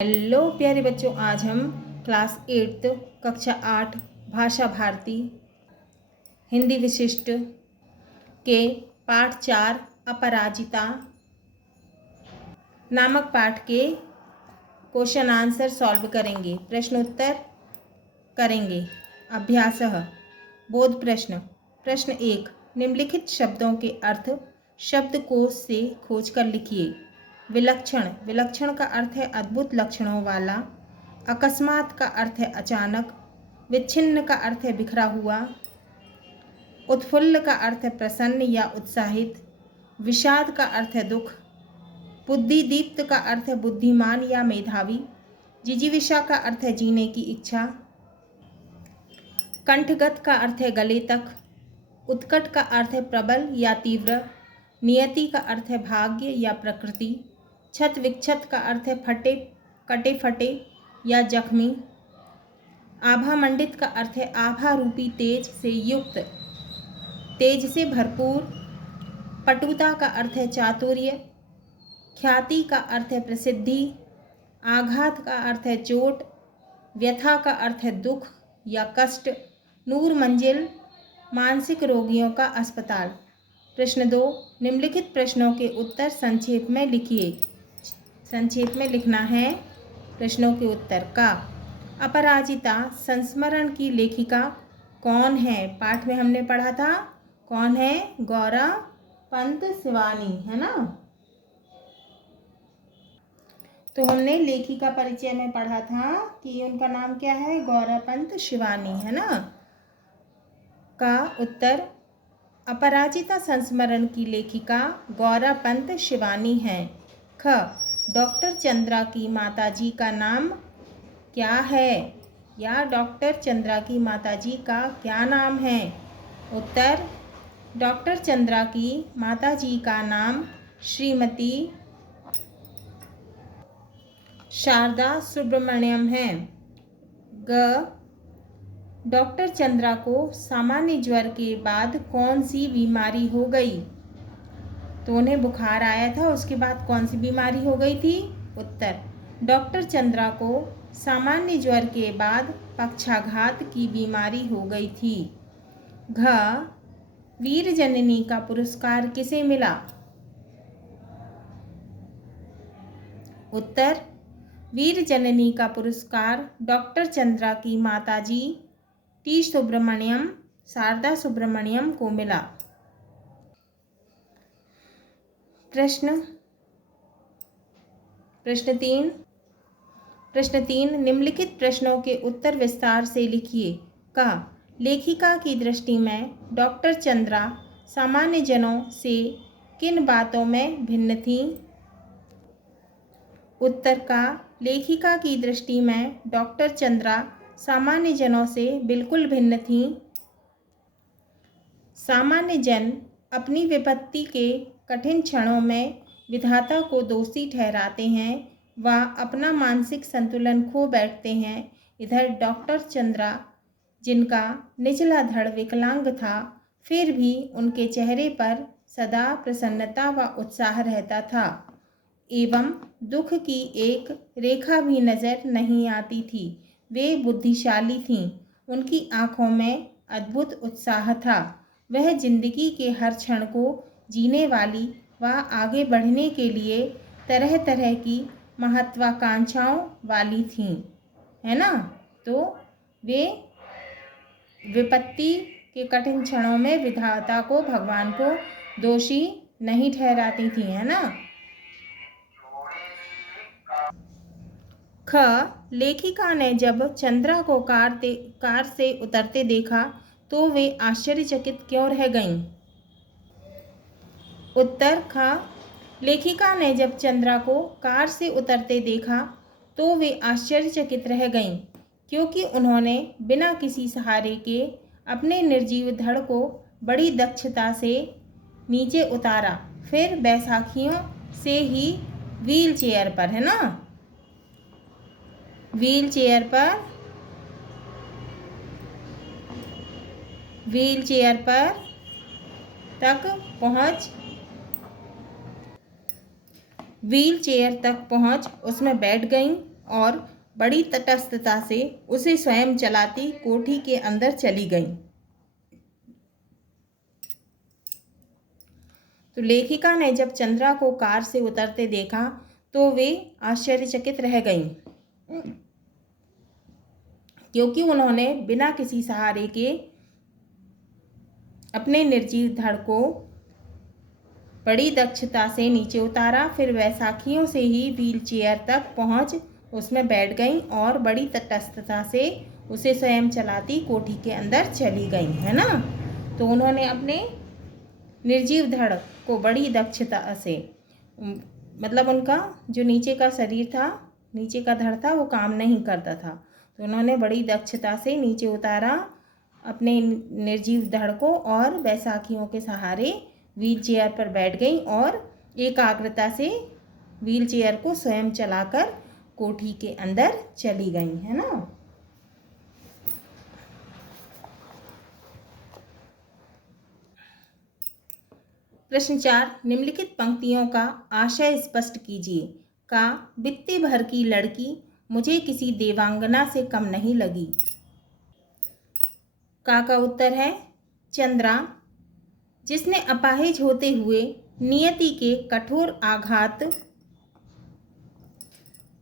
Hello प्यारे बच्चों, आज हम क्लास 8 कक्षा 8 भाषा भारती हिंदी विशिष्ट के पाठ 4 अपराजिता नामक पाठ के क्वेश्चन आंसर सॉल्व करेंगे, प्रश्नोत्तर करेंगे। अभ्यासः बोध प्रश्न। प्रश्न 1, निम्नलिखित शब्दों के अर्थ शब्दकोश से खोजकर लिखिए। विलक्षण, विलक्षण का अर्थ है अद्भुत लक्षणों वाला। अकस्मात का अर्थ है अचानक। विच्छिन्न का अर्थ है बिखरा हुआ। उत्फुल्ल का अर्थ है प्रसन्न या उत्साहित। विषाद का अर्थ है दुख। बुद्धिदीप्त का अर्थ है बुद्धिमान या मेधावी। जिजीविषा का अर्थ है जीने की इच्छा। कंठगत का अर्थ है गले तक। उत्कट का अर्थ है प्रबल या तीव्र। नियति का अर्थ है भाग्य या प्रकृति। छत विक्षत का अर्थ है फटे, कटे फटे या जख्मी। आभा मंडित का अर्थ है आभा रूपी तेज से युक्त, तेज से भरपूर। पटुता का अर्थ है चातुर्य। ख्याति का अर्थ है प्रसिद्धि। आघात का अर्थ है चोट। व्यथा का अर्थ है दुख या कष्ट। नूर मंजिल, मानसिक रोगियों का अस्पताल। प्रश्न 2, निम्नलिखित प्रश्नों के उत्तर संक्षेप में लिखिए। संक्षेप में लिखना है प्रश्नों के उत्तर का। अपराजिता संस्मरण की लेखिका कौन है? पाठ में हमने पढ़ा था कौन है? गौरा पंत शिवानी, है ना। तो हमने लेखिका परिचय में पढ़ा था कि उनका नाम क्या है? गौरा पंत शिवानी, है ना। का उत्तर, अपराजिता संस्मरण की लेखिका गौरा पंत शिवानी है। ख, डॉक्टर चंद्रा की माताजी का नाम क्या है? या डॉक्टर चंद्रा की माताजी का क्या नाम है? उत्तर, डॉक्टर चंद्रा की माताजी का नाम श्रीमती शारदा सुब्रमण्यम है। ग, डॉक्टर चंद्रा को सामान्य ज्वर के बाद कौन सी बीमारी हो गई? तो उन्हें बुखार आया था, उसके बाद कौन सी बीमारी हो गई थी? उत्तर, डॉक्टर चंद्रा को सामान्य ज्वर के बाद पक्षाघात की बीमारी हो गई थी। घ, वीर जननी का पुरस्कार किसे मिला? उत्तर, वीर जननी का पुरस्कार डॉक्टर चंद्रा की माताजी टी सुब्रमण्यम, शारदा सुब्रमण्यम को मिला। प्रश्न 3, निम्नलिखित प्रश्नों के उत्तर विस्तार से लिखिए। का, लेखिका की दृष्टि में डॉक्टर चंद्रा सामान्य जनों से किन बातों में भिन्न थीं? उत्तर का, लेखिका की दृष्टि में डॉक्टर चंद्रा सामान्य जनों से बिल्कुल भिन्न थीं। सामान्य जन अपनी विपत्ति के कठिन क्षणों में विधाता को दोषी ठहराते हैं व अपना मानसिक संतुलन खो बैठते हैं। इधर डॉक्टर चंद्रा, जिनका निचला धड़ विकलांग था, फिर भी उनके चेहरे पर सदा प्रसन्नता व उत्साह रहता था एवं दुख की एक रेखा भी नजर नहीं आती थी। वे बुद्धिशाली थीं। उनकी आँखों में अद्भुत उत्साह था। वह जिंदगी के हर क्षण को जीने वाली व आगे बढ़ने के लिए तरह तरह की महत्वाकांक्षाओं वाली थीं, है ना। तो वे विपत्ति के कठिन क्षणों में विधाता को, भगवान को दोषी नहीं ठहराती थीं, है ना। ख, लेखिका ने जब चंद्रा को कार से उतरते देखा तो वे आश्चर्यचकित क्यों रह गईं? उत्तर ख, लेखिका ने जब चंद्रा को कार से उतरते देखा तो वे आश्चर्यचकित रह गईं, क्योंकि उन्होंने बिना किसी सहारे के अपने निर्जीव धड़ को बड़ी दक्षता से नीचे उतारा, फिर बैसाखियों से ही व्हील चेयर पर, है ना, व्हील चेयर पर तक पहुंच उसमें बैठ गईं और बड़ी तटस्थता से उसे स्वयं चलाती कोठी के अंदर चली गईं। तो लेखिका ने जब चंद्रा को कार से उतरते देखा तो वे आश्चर्यचकित रह गईं, क्योंकि उन्होंने बिना किसी सहारे के अपने निर्जीव धड़ को बड़ी दक्षता से नीचे उतारा। फिर बैसाखियों से ही व्हील चेयर तक पहुंच उसमें बैठ गईं और बड़ी तटस्थता से उसे स्वयं चलाती कोठी के अंदर चली गईं, है ना। तो उन्होंने अपने निर्जीव धड़ को बड़ी दक्षता से, मतलब उनका जो नीचे का शरीर था, नीचे का धड़ था, वो काम नहीं करता था, तो उन्होंने बड़ी दक्षता से नीचे उतारा अपने निर्जीव धड़ को और बैसाखियों के सहारे व्हील चेयर पर बैठ गई और एकाग्रता से व्हील चेयर को स्वयं चलाकर कोठी के अंदर चली गई, है ना। प्रश्न 4, निम्नलिखित पंक्तियों का आशय स्पष्ट कीजिए। का बित्ते भर की लड़की मुझे किसी देवांगना से कम नहीं लगी। का उत्तर है चंद्रा, जिसने अपाहिज होते हुए नियति के कठोर आघात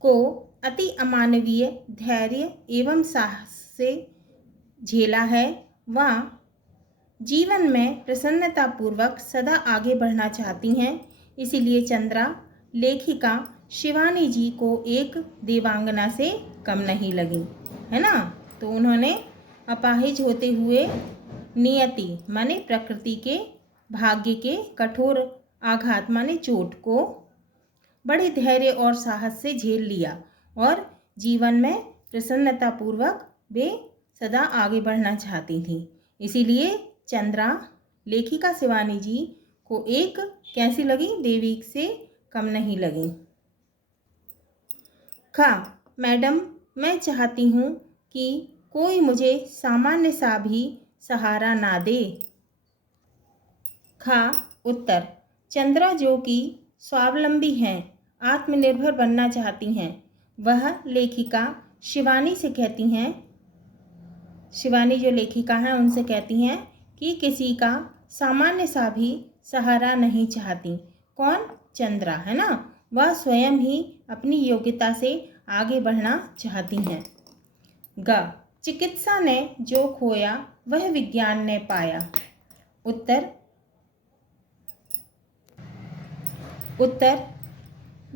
को अति अमानवीय धैर्य एवं साहस से झेला है, वह जीवन में प्रसन्नतापूर्वक सदा आगे बढ़ना चाहती हैं। इसीलिए चंद्रा लेखिका शिवानी जी को एक देवांगना से कम नहीं लगी, है ना। तो उन्होंने अपाहिज होते हुए नियति माने प्रकृति के, भाग्य के कठोर आघात माने चोट को बड़े धैर्य और साहस से झेल लिया और जीवन में प्रसन्नतापूर्वक वे सदा आगे बढ़ना चाहती थी। इसीलिए चंद्रा लेखिका शिवानी जी को एक कैसी लगी, देवी से कम नहीं लगी। मैडम, मैं चाहती हूँ कि कोई मुझे सामान्य सा भी सहारा ना दे। उत्तर, चंद्रा जो कि स्वावलंबी हैं, आत्मनिर्भर बनना चाहती हैं, वह लेखिका शिवानी से कहती हैं, शिवानी जो लेखिका हैं उनसे कहती हैं कि किसी का सामान्य सा भी सहारा नहीं चाहती। कौन? चंद्रा, है ना। वह स्वयं ही अपनी योग्यता से आगे बढ़ना चाहती हैं। चिकित्सा ने जो खोया वह विज्ञान ने पाया। उत्तर,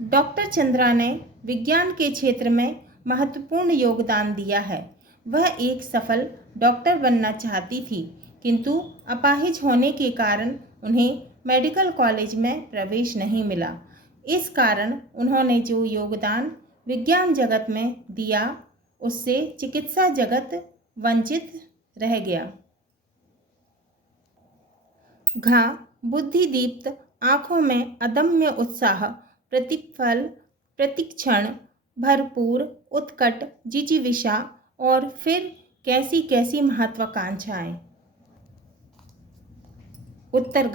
डॉक्टर चंद्रा ने विज्ञान के क्षेत्र में महत्वपूर्ण योगदान दिया है। वह एक सफल डॉक्टर बनना चाहती थी, किंतु अपाहिज होने के कारण उन्हें मेडिकल कॉलेज में प्रवेश नहीं मिला। इस कारण उन्होंने जो योगदान विज्ञान जगत में दिया उससे चिकित्सा जगत वंचित रह गया। बुद्धिदीप्त आँखों में अदम्य उत्साह, प्रतिफल प्रतिक्षण भरपूर उत्कट जिजीविषा और फिर कैसी कैसी महत्वाकांक्षाएं। उत्तर,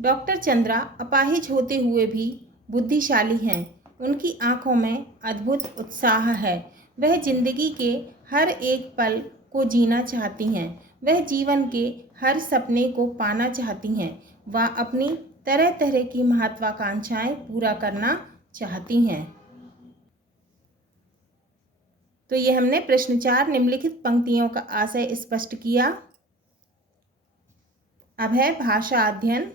डॉक्टर चंद्रा अपाहिज होते हुए भी बुद्धिशाली हैं। उनकी आँखों में अद्भुत उत्साह है। वह जिंदगी के हर एक पल को जीना चाहती हैं। वह जीवन के हर सपने को पाना चाहती हैं। वह अपनी तरह तरह की महत्वाकांक्षाएं पूरा करना चाहती हैं। तो ये हमने प्रश्न 4 निम्नलिखित पंक्तियों का आशय स्पष्ट किया। अब है भाषा अध्ययन।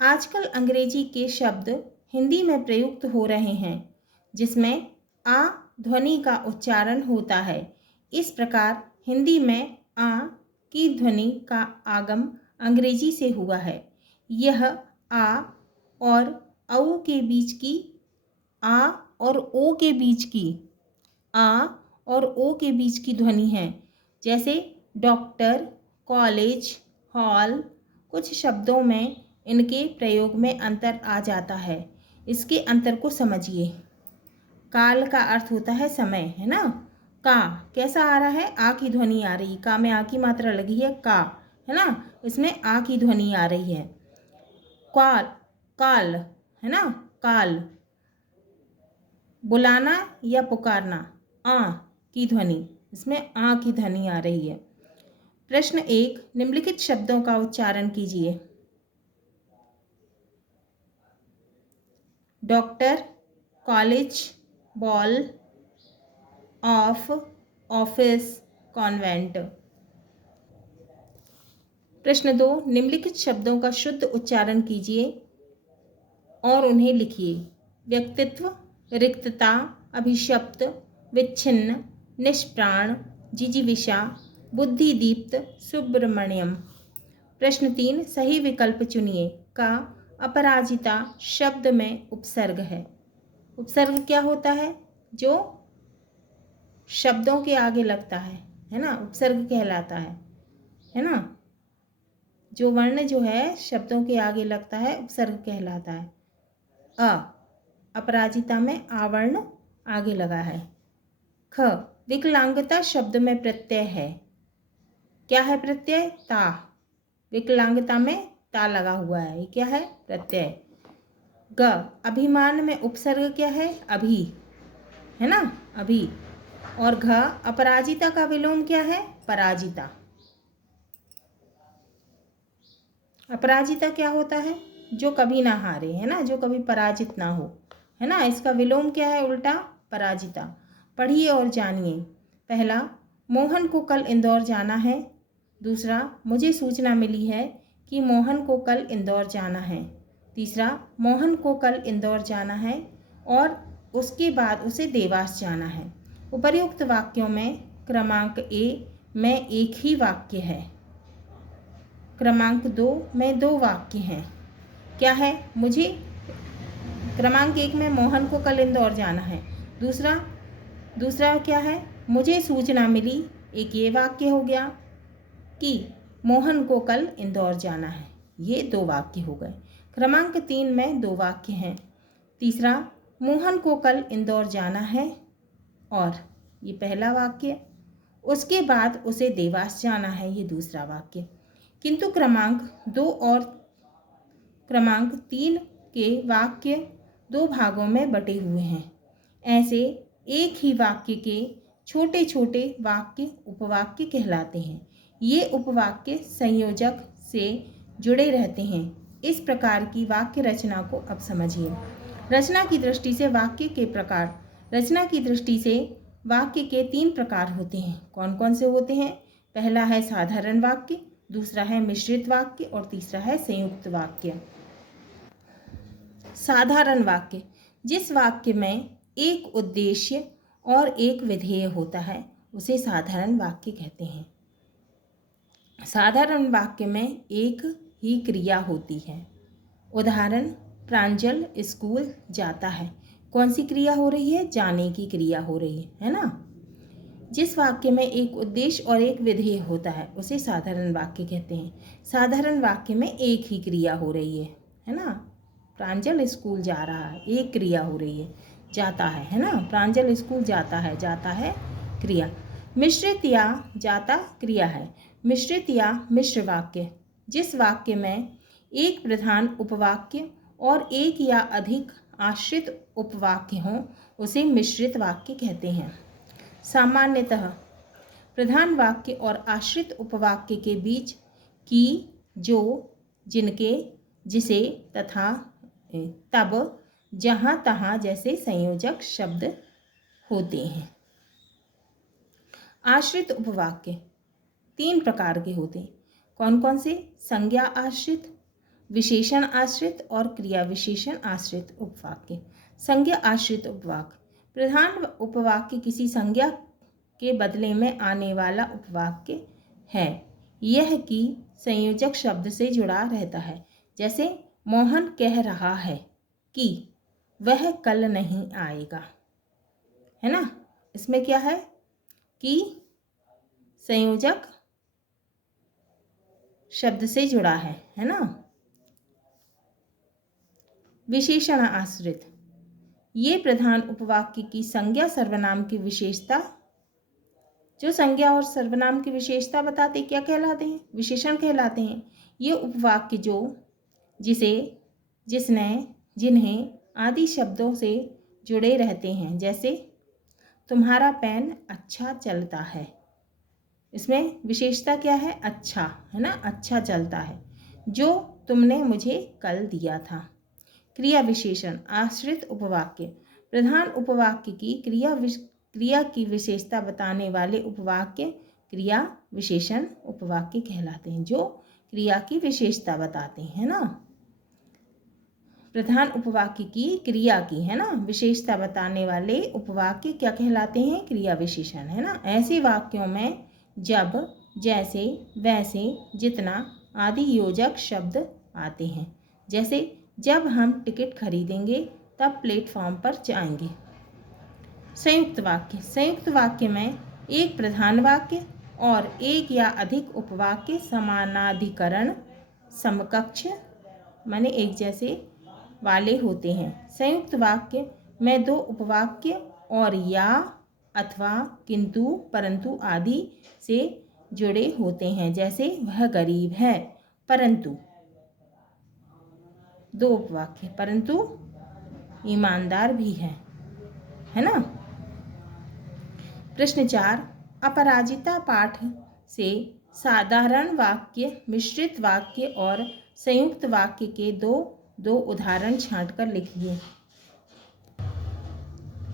आजकल अंग्रेजी के शब्द हिंदी में प्रयुक्त हो रहे हैं, जिसमें आ ध्वनि का उच्चारण होता है। इस प्रकार हिंदी में आ की ध्वनि का आगम अंग्रेजी से हुआ है। यह आ और औ के बीच की, आ और ओ के बीच की, आ और ओ के बीच की ध्वनि है। जैसे डॉक्टर, कॉलेज, हॉल। कुछ शब्दों में इनके प्रयोग में अंतर आ जाता है। इसके अंतर को समझिए। काल का अर्थ होता है समय, है ना। का कैसा आ रहा है? आ की ध्वनि आ रही। का में आ की मात्रा लगी है, का, है ना। इसमें आ की ध्वनि आ रही है। काल, काल, है ना, काल। बुलाना या पुकारना, आ की ध्वनि, इसमें आ की ध्वनि आ रही है। प्रश्न 1, निम्नलिखित शब्दों का उच्चारण कीजिए। Doctor, college, ball, of, office, convent. प्रश्न 2, निम्नलिखित शब्दों का शुद्ध उच्चारण कीजिए और उन्हें लिखिए। व्यक्तित्व, रिक्तता, अभिशप्त, विच्छिन्न, निष्प्राण, जिजीविषा, बुद्धिदीप्त, सुब्रमण्यम। प्रश्न 3, सही विकल्प चुनिए। का अपराजिता शब्द में उपसर्ग है। उपसर्ग क्या होता है? जो शब्दों के आगे लगता है ना, उपसर्ग कहलाता है ना। जो वर्ण जो है शब्दों के आगे लगता है उपसर्ग कहलाता है। अपराजिता में आवर्ण आगे लगा है। ख, विकलांगता शब्द में प्रत्यय है। क्या है प्रत्यय? ता। विकलांगता में ता लगा हुआ है, ये क्या है? प्रत्यय। ग, अभिमान में उपसर्ग क्या है? अभी, है ना, अभी। और घ, अपराजिता का विलोम क्या है? पराजिता। अपराजिता क्या होता है? जो कभी ना हारे, है ना, जो कभी पराजित ना हो, है ना। इसका विलोम क्या है? उल्टा, पराजिता। पढ़िए और जानिए। पहला, मोहन को कल इंदौर जाना है। दूसरा, मुझे सूचना मिली है कि मोहन को कल इंदौर जाना है। तीसरा, मोहन को कल इंदौर जाना है और उसके बाद उसे देवास जाना है। उपर्युक्त वाक्यों में क्रमांक ए में एक ही वाक्य है। क्रमांक 2 में 2 वाक्य हैं। क्या है? मुझे, क्रमांक 1 में मोहन को कल इंदौर जाना है। दूसरा क्या है? मुझे सूचना मिली, एक ये वाक्य हो गया कि मोहन को कल इंदौर जाना है। ये 2 वाक्य हो गए। क्रमांक 3 में 2 वाक्य हैं। तीसरा, मोहन को कल इंदौर जाना है और ये पहला वाक्य, उसके बाद उसे देवास जाना है, ये दूसरा वाक्य। किंतु क्रमांक 2 और क्रमांक 3 के वाक्य 2 भागों में बटे हुए हैं। ऐसे एक ही वाक्य के छोटे छोटे वाक्य उपवाक्य कहलाते हैं। ये उपवाक्य संयोजक से जुड़े रहते हैं। इस प्रकार की वाक्य रचना को अब समझिए। रचना की दृष्टि से वाक्य के प्रकार। रचना की दृष्टि से वाक्य के 3 प्रकार होते हैं। कौन कौन से होते हैं? पहला है साधारण वाक्य, दूसरा है मिश्रित वाक्य और तीसरा है संयुक्त वाक्य। साधारण वाक्य, जिस वाक्य में एक उद्देश्य और एक विधेय होता है उसे साधारण वाक्य कहते हैं। साधारण वाक्य में एक ही क्रिया होती है। उदाहरण, प्रांजल स्कूल जाता है। कौन सी क्रिया हो रही है? जाने की क्रिया हो रही है ना। जिस वाक्य में एक उद्देश्य और एक विधेय होता है उसे साधारण वाक्य कहते हैं। साधारण वाक्य में एक ही क्रिया हो रही है ना। प्रांजल स्कूल जा रहा है, एक क्रिया हो रही है, जाता है ना। प्रांजल स्कूल जाता है क्रिया। मिश्रित या जाता क्रिया है। मिश्रित या मिश्र वाक्य, जिस वाक्य में एक प्रधान उपवाक्य और एक या अधिक आश्रित उपवाक्य हों उसे मिश्रित वाक्य कहते हैं। सामान्यतः प्रधान वाक्य और आश्रित उपवाक्य के बीच की, जो, जिनके, जिसे, तथा, तब, जहाँ तहाँ जैसे संयोजक शब्द होते हैं। आश्रित उपवाक्य 3 प्रकार के होते हैं। कौन कौन से? संज्ञा आश्रित, विशेषण आश्रित और क्रिया विशेषण आश्रित उपवाक्य। संज्ञा आश्रित उपवाक्य, प्रधान उपवाक्य किसी संज्ञा के बदले में आने वाला उपवाक्य है। यह कि संयोजक शब्द से जुड़ा रहता है। जैसे मोहन कह रहा है कि वह कल नहीं आएगा, है ना। इसमें क्या है कि संयोजक शब्द से जुड़ा है ना। विशेषण आश्रित, ये प्रधान उपवाक्य की संज्ञा सर्वनाम की विशेषता, जो संज्ञा और सर्वनाम की विशेषता बताते क्या कहलाते हैं? विशेषण कहलाते हैं। ये उपवाक्य जो, जिसे, जिसने, जिन्हें आदि शब्दों से जुड़े रहते हैं। जैसे तुम्हारा पेन अच्छा चलता है, इसमें विशेषता क्या है? अच्छा, है ना, अच्छा चलता है। जो तुमने मुझे कल दिया था। क्रिया विशेषण आश्रित उपवाक्य, प्रधान उपवाक्य की क्रिया की विशेषता बताने वाले उपवाक्य क्रिया विशेषण उपवाक्य कहलाते हैं, जो क्रिया की विशेषता बताते हैं ना। प्रधान उपवाक्य की क्रिया की, है ना, विशेषता बताने वाले उपवाक्य क्या कहलाते हैं? क्रिया विशेषण, है ना। ऐसे वाक्यों में जब, जैसे, वैसे, जितना आदि योजक शब्द आते हैं। जैसे जब हम टिकट खरीदेंगे तब प्लेटफॉर्म पर जाएंगे। संयुक्त वाक्य, संयुक्त वाक्य में एक प्रधान वाक्य और एक या अधिक उपवाक्य समानाधिकरण समकक्ष माने एक जैसे वाले होते हैं। संयुक्त वाक्य में दो उपवाक्य और या, अथवा, किंतु, परंतु आदि से जुड़े होते हैं। जैसे वह गरीब है परंतु, दो उपवाक्य, परंतु ईमानदार भी है ना। प्रश्न 4, अपराजिता पाठ से साधारण वाक्य, मिश्रित वाक्य और संयुक्त वाक्य के दो उदाहरण छांटकर लिखिए।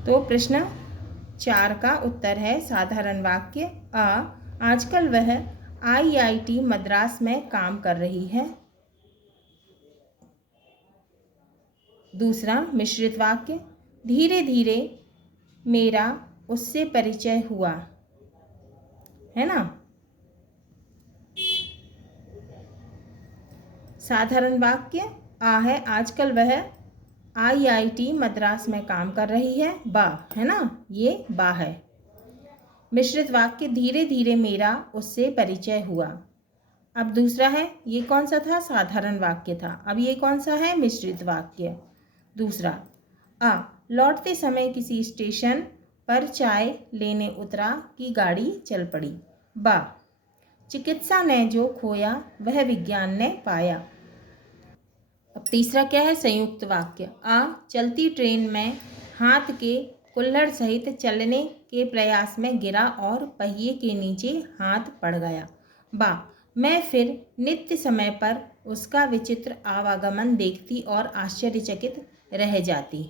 तो प्रश्न 4 का उत्तर है साधारण वाक्य अ, आजकल वह IIT मद्रास में काम कर रही है। दूसरा मिश्रित वाक्य, धीरे धीरे मेरा उससे परिचय हुआ, है ना। साधारण वाक्य आ है, आजकल वह IIT मद्रास में काम कर रही है, बा, है ना, ये बा है। मिश्रित वाक्य, धीरे धीरे मेरा उससे परिचय हुआ। अब दूसरा है, ये कौन सा था? साधारण वाक्य था। अब ये कौन सा है? मिश्रित वाक्य। दूसरा आ, लौटते समय किसी स्टेशन पर चाय लेने उतरा कि गाड़ी चल पड़ी। बा, चिकित्सा ने जो खोया वह विज्ञान ने पाया। अब तीसरा क्या है? संयुक्त वाक्य आ, चलती ट्रेन में हाथ के कुल्हड़ सहित चलने के प्रयास में गिरा और पहिए के नीचे हाथ पड़ गया। बा, मैं फिर नित्य समय पर उसका विचित्र आवागमन देखती और आश्चर्यचकित रह जाती।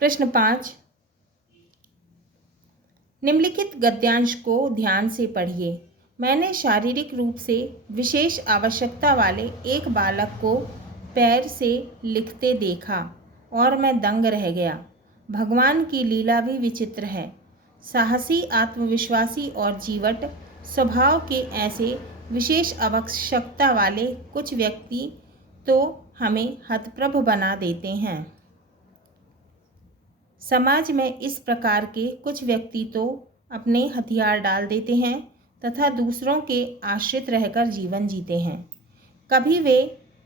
प्रश्न 5, निम्नलिखित गद्यांश को ध्यान से पढ़िए। मैंने शारीरिक रूप से विशेष आवश्यकता वाले एक बालक को पैर से लिखते देखा और मैं दंग रह गया। भगवान की लीला भी विचित्र है। साहसी, आत्मविश्वासी और जीवट स्वभाव के ऐसे विशेष आवश्यकता वाले कुछ व्यक्ति तो हमें हतप्रभ बना देते हैं। समाज में इस प्रकार के कुछ व्यक्ति तो अपने हथियार डाल देते हैं तथा दूसरों के आश्रित रहकर जीवन जीते हैं। कभी वे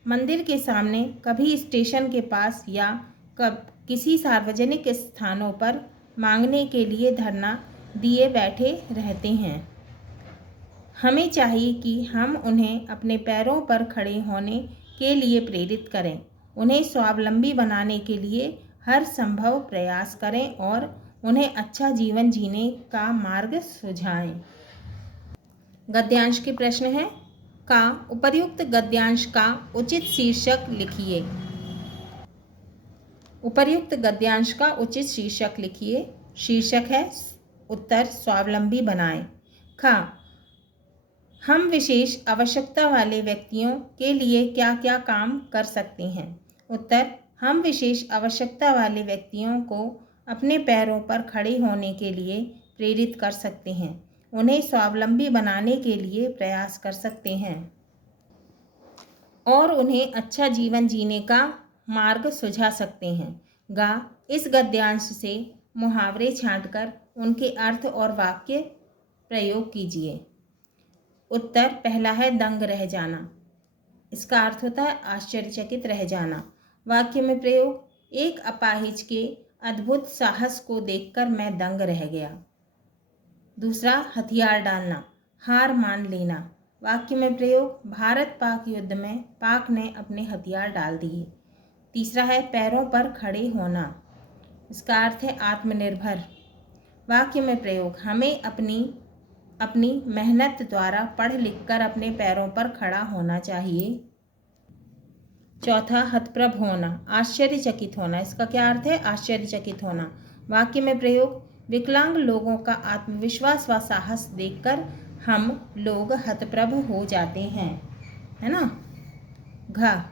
मंदिर के सामने, कभी स्टेशन के पास या किसी सार्वजनिक स्थानों पर मांगने के लिए धरना दिए बैठे रहते हैं। हमें चाहिए कि हम उन्हें अपने पैरों पर खड़े होने के लिए प्रेरित करें, उन्हें स्वावलंबी बनाने के लिए हर संभव प्रयास करें और उन्हें अच्छा जीवन जीने का मार्ग सुझाएं। गद्यांश के प्रश्न हैं का उपर्युक्त गद्यांश का उचित शीर्षक लिखिए। उपर्युक्त गद्यांश का उचित शीर्षक लिखिए। शीर्षक है उत्तर स्वावलंबी बनाएं। खा, हम विशेष आवश्यकता वाले व्यक्तियों के लिए क्या क्या काम कर सकते हैं? उत्तर, हम विशेष आवश्यकता वाले व्यक्तियों को अपने पैरों पर खड़े होने के लिए प्रेरित कर सकते हैं, उन्हें स्वावलंबी बनाने के लिए प्रयास कर सकते हैं और उन्हें अच्छा जीवन जीने का मार्ग सुझा सकते हैं। गा, इस गद्यांश से मुहावरे छांटकर उनके अर्थ और वाक्य प्रयोग कीजिए। उत्तर पहला है दंग रह जाना। इसका अर्थ होता है आश्चर्यचकित रह जाना। वाक्य में प्रयोग, एक अपाहिज के अद्भुत साहस को देखकर मैं दंग रह गया। दूसरा, हथियार डालना, हार मान लेना। वाक्य में प्रयोग, भारत पाक युद्ध में पाक ने अपने हथियार डाल दिए। तीसरा है पैरों पर खड़े होना, इसका अर्थ है आत्मनिर्भर। वाक्य में प्रयोग, हमें अपनी मेहनत द्वारा पढ़ लिख कर अपने पैरों पर खड़ा होना चाहिए। चौथा हतप्रभ होना, आश्चर्यचकित होना, इसका क्या अर्थ है? आश्चर्यचकित होना। वाक्य में प्रयोग, विकलांग लोगों का आत्मविश्वास व साहस देखकर हम लोग हतप्रभ हो जाते हैं, है ना। घ,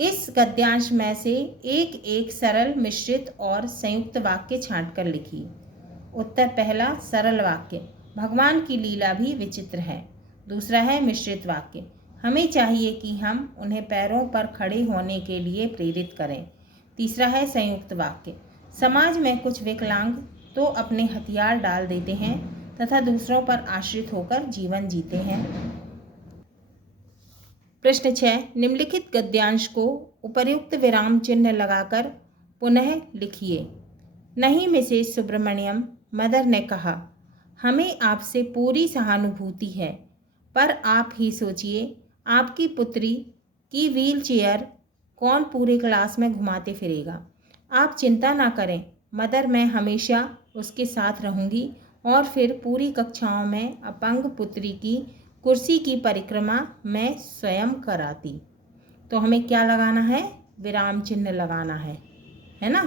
इस गद्यांश में से एक एक सरल मिश्रित और संयुक्त वाक्य छांटकर लिखिए। उत्तर पहला, सरल वाक्य, भगवान की लीला भी विचित्र है। दूसरा है मिश्रित वाक्य, हमें चाहिए कि हम उन्हें पैरों पर खड़े होने के लिए प्रेरित करें। तीसरा है संयुक्त वाक्य, समाज में कुछ विकलांग तो अपने हथियार डाल देते हैं तथा दूसरों पर आश्रित होकर जीवन जीते हैं। प्रश्न 6, निम्नलिखित गद्यांश को उपर्युक्त विराम चिन्ह लगाकर पुनः लिखिए। नहीं मिसेस सुब्रमण्यम, मदर ने कहा, हमें आपसे पूरी सहानुभूति है, पर आप ही सोचिए, आपकी पुत्री की व्हील चेयर कौन पूरे क्लास में घुमाते फिरेगा। आप चिंता ना करें मदर, मैं हमेशा उसके साथ रहूँगी और फिर पूरी कक्षाओं में अपंग पुत्री की कुर्सी की परिक्रमा मैं स्वयं कराती। तो हमें क्या लगाना है? विराम चिन्ह लगाना है ना।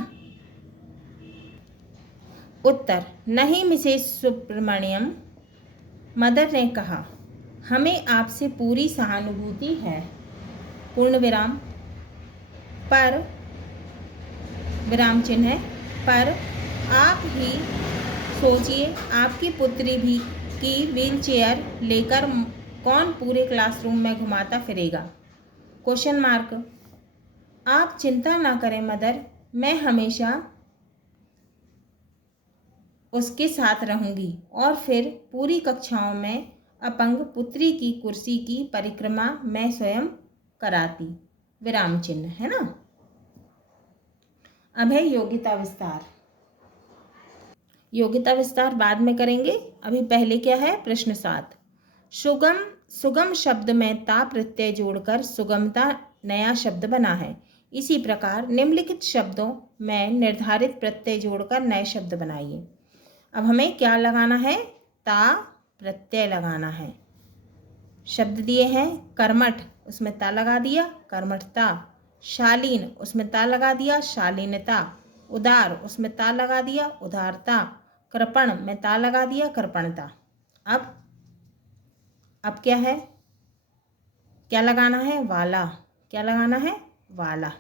उत्तर, नहीं मिसेस सुब्रमण्यम, मदर ने कहा, हमें आपसे पूरी सहानुभूति है, पूर्ण विराम, पर विराम चिन्ह है, पर आप ही सोचिए, आपकी पुत्री भी की व्हील चेयर लेकर कौन पूरे क्लासरूम में घुमाता फिरेगा। क्वेश्चन मार्क, आप चिंता ना करें मदर, मैं हमेशा उसके साथ रहूंगी और फिर पूरी कक्षाओं में अपंग पुत्री की कुर्सी की परिक्रमा मैं स्वयं कराती। विराम चिन्ह, है ना। अब है योग्यता विस्तार। योग्यता विस्तार बाद में करेंगे, अभी पहले क्या है? प्रश्न 7, सुगम शब्द में ता प्रत्यय जोड़कर सुगमता नया शब्द बना है। इसी प्रकार निम्नलिखित शब्दों में निर्धारित प्रत्यय जोड़कर नए शब्द बनाइए। अब हमें क्या लगाना है? ता प्रत्यय लगाना है। शब्द दिए हैं, कर्मठ, उसमें ता लगा दिया, कर्मठता। शालीन, उसमें ता लगा दिया, शालीनता। उदार, उसमें ता लगा दिया, उदारता। कृपण में ता लगा दिया, कृपणता। अब क्या है? क्या लगाना है? वाला। क्या लगाना है? वाला।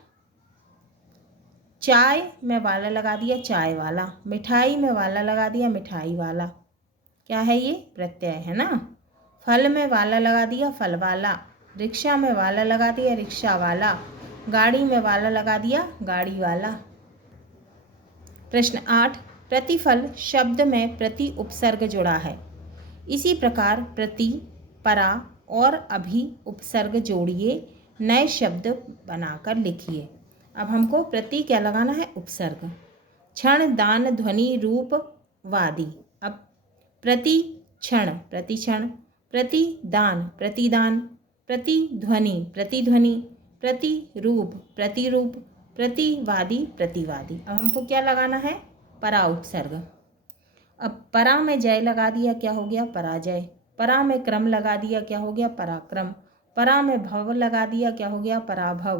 चाय में वाला लगा दिया, चाय वाला। मिठाई में वाला लगा दिया, मिठाई वाला। क्या है ये? प्रत्यय, है ना। फल में वाला लगा दिया, फल वाला। रिक्शा में वाला लगा दिया, रिक्शा वाला। गाड़ी में वाला लगा दिया, गाड़ी वाला। प्रश्न 8, प्रतिफल शब्द में प्रति उपसर्ग जुड़ा है। इसी प्रकार प्रति, परा और अभी उपसर्ग जोड़िए, नए शब्द बनाकर लिखिए। अब हमको प्रति क्या लगाना है? उपसर्ग। क्षण, दान, ध्वनि, रूप, वादी। अब प्रति क्षण, प्रतिक्षण, प्रति दान, प्रतिदान, प्रति ध्वनि, प्रतिध्वनि, प्रति रूप, प्रतिरूप, प्रतिवादी, प्रतिवादी। अब हमको क्या लगाना है? परा उपसर्ग। अब परा में जय लगा दिया, क्या हो गया? पराजय। परा में क्रम लगा दिया, क्या हो गया? पराक्रम। परा में भव लगा दिया, क्या हो गया? पराभव।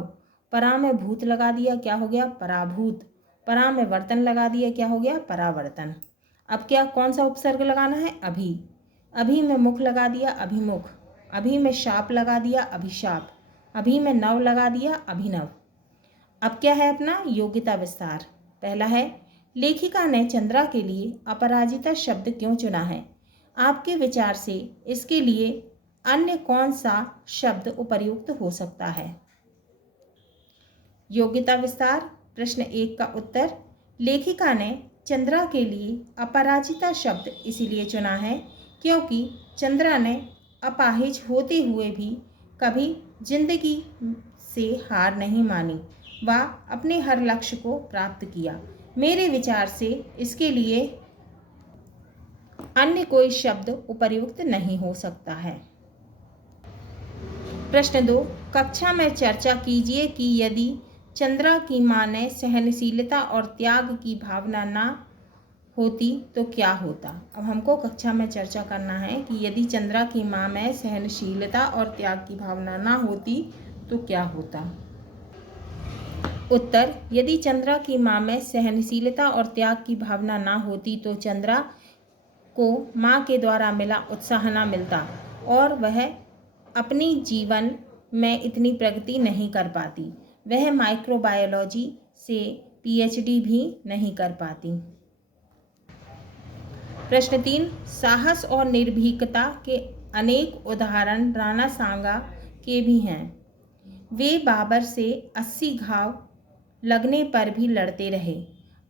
परा में भूत लगा दिया, क्या हो गया? पराभूत। परा में वर्तन लगा दिया, क्या हो गया? परावर्तन। अब क्या, कौन सा उपसर्ग लगाना है? अभी। अभी में मुख लगा दिया, अभिमुख। अभी में शाप लगा दिया, अभिशाप। अभी में नव लगा दिया, अभिनव। अब क्या है अपना योग्यता विस्तार। पहला है, लेखिका ने चंद्रा के लिए अपराजिता शब्द क्यों चुना है? आपके विचार से इसके लिए अन्य कौन सा शब्द उपर्युक्त हो सकता है? योग्यता विस्तार। प्रश्न 1 का उत्तर, लेखिका ने चंद्रा के लिए अपराजिता शब्द इसीलिए चुना है क्योंकि चंद्रा ने अपाहिज होते हुए भी कभी जिंदगी से हार नहीं मानी व अपने हर लक्ष्य को प्राप्त किया। मेरे विचार से इसके लिए अन्य कोई शब्द उपर्युक्त नहीं हो सकता है। प्रश्न 2, कक्षा में चर्चा कीजिए कि यदि चंद्रा की मां ने सहनशीलता और त्याग की भावना ना होती तो क्या होता। अब हमको कक्षा में चर्चा करना है कि यदि चंद्रा की मां में सहनशीलता और त्याग की भावना ना होती तो क्या होता। उत्तर, यदि चंद्रा की मां में सहनशीलता और त्याग की भावना ना होती तो चंद्रा को मां के द्वारा मिला उत्साह ना मिलता और वह अपनी जीवन में इतनी प्रगति नहीं कर पाती। वह माइक्रोबायोलॉजी से पीएचडी भी नहीं कर पाती। प्रश्न 3, साहस और निर्भीकता के अनेक उदाहरण राणा सांगा के भी हैं। वे बाबर से 80 घाव लगने पर भी लड़ते रहे।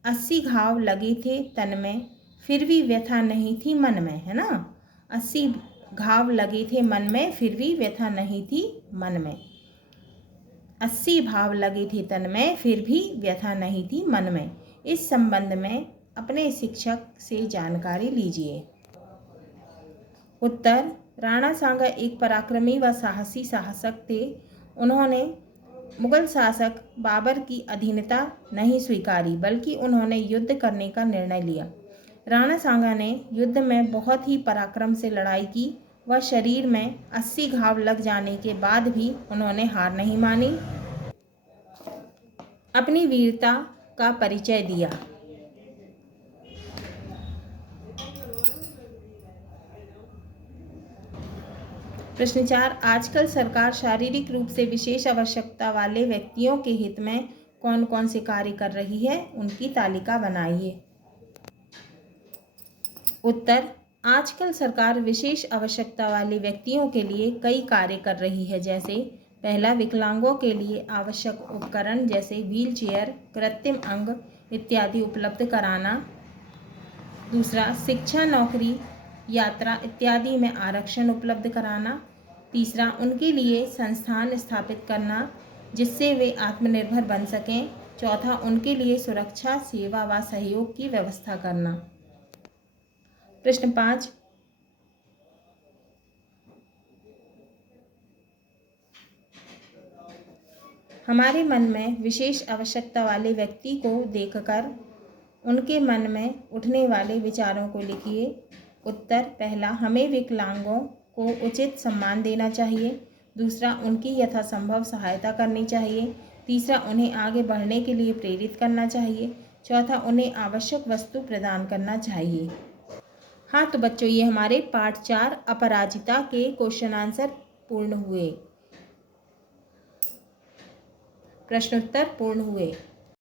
80 घाव लगे थे तन में, फिर भी व्यथा नहीं थी मन में, है ना। 80 घाव लगे थे मन में, फिर भी व्यथा नहीं थी मन में। 80 घाव लगे थे तन में, फिर भी व्यथा नहीं थी मन में। इस संबंध में अपने शिक्षक से जानकारी लीजिए। उत्तर, राणा सांगा एक पराक्रमी व साहसी शासक थे। उन्होंने मुगल शासक बाबर की अधीनता नहीं स्वीकारी, बल्कि उन्होंने युद्ध करने का निर्णय लिया। राणा सांगा ने युद्ध में बहुत ही पराक्रम से लड़ाई की व शरीर में 80 घाव लग जाने के बाद भी उन्होंने हार नहीं मानी, अपनी वीरता का परिचय दिया। प्रश्न 4, आजकल सरकार शारीरिक रूप से विशेष आवश्यकता वाले व्यक्तियों के हित में कौन कौन से कार्य कर रही है, उनकी तालिका बनाइए। उत्तर, आजकल सरकार विशेष आवश्यकता वाले व्यक्तियों के लिए कई कार्य कर रही है। जैसे पहला, विकलांगों के लिए आवश्यक उपकरण जैसे व्हील चेयर, कृत्रिम अंग इत्यादि उपलब्ध कराना। दूसरा, शिक्षा, नौकरी, यात्रा इत्यादि में आरक्षण उपलब्ध कराना। तीसरा, उनके लिए संस्थान स्थापित करना जिससे वे आत्मनिर्भर बन सकें। चौथा, उनके लिए सुरक्षा, सेवा व सहयोग की व्यवस्था करना। प्रश्न 5, हमारे मन में विशेष आवश्यकता वाले व्यक्ति को देखकर उनके मन में उठने वाले विचारों को लिखिए। उत्तर, पहला, हमें विकलांगों को उचित सम्मान देना चाहिए। दूसरा, उनकी यथासंभव सहायता करनी चाहिए। तीसरा, उन्हें आगे बढ़ने के लिए प्रेरित करना चाहिए। चौथा, उन्हें आवश्यक वस्तु प्रदान करना चाहिए। हाँ तो बच्चों, ये हमारे पाठ 4 अपराजिता के क्वेश्चन आंसर पूर्ण हुए, प्रश्नोत्तर पूर्ण हुए।